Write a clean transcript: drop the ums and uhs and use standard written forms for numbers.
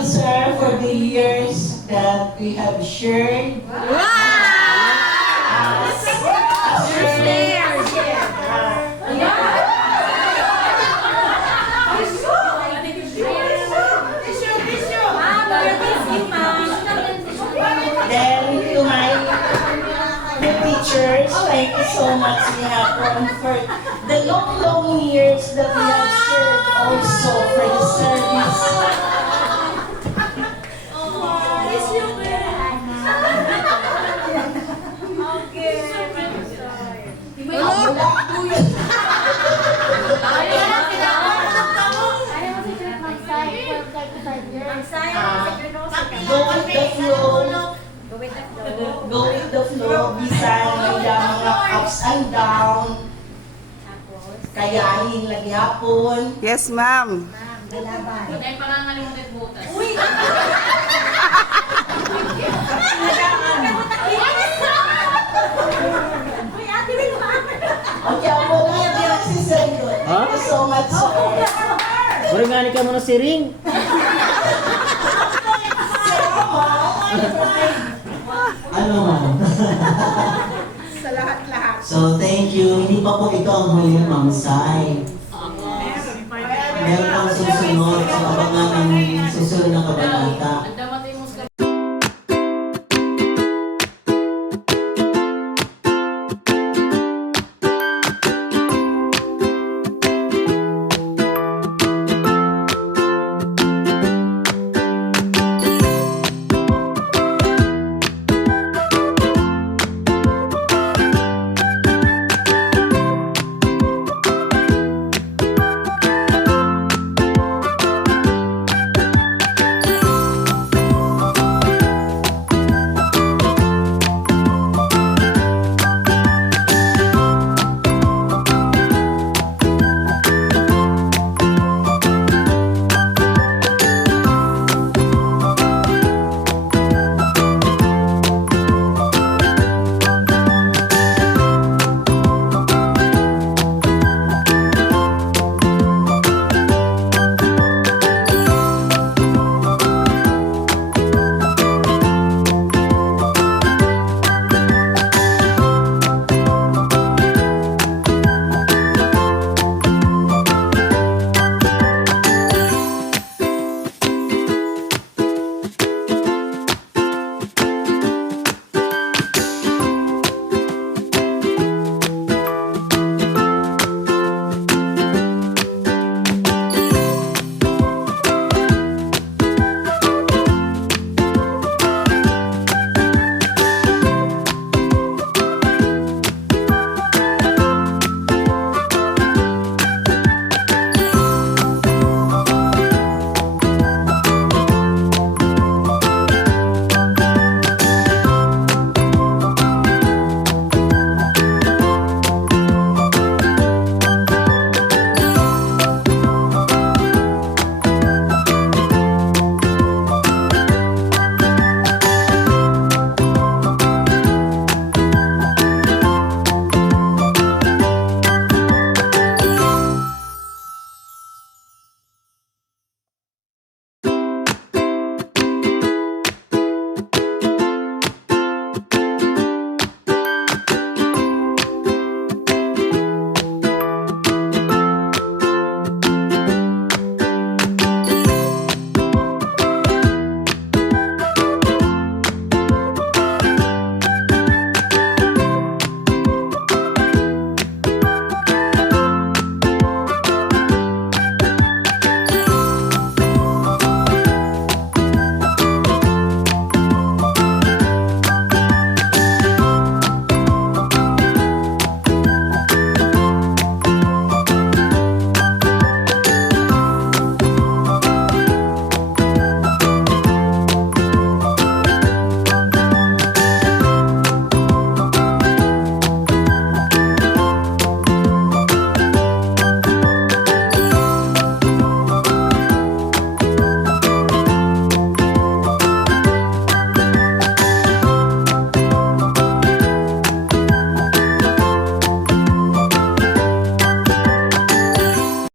you, sir, for the years that we have shared. Then to my new teachers, thank you so much, Mihapon, for the long years that we have shared also for the service. Go with the flow, bisan may mga ups and down. Kayahin lagi hapon. Yes, ma'am. Dahil pangangalimutan butas. Uy! Okay, ako na yung si Sir. Thank you so much, sir. Maringani ka muna si Ring. Ano ma'am? Sa lahat-lahat. So, thank you. Hindi pa po ito ang huli, Ma'am Sai. Meron pang susunod. So, abangan ang susunod na kabanata.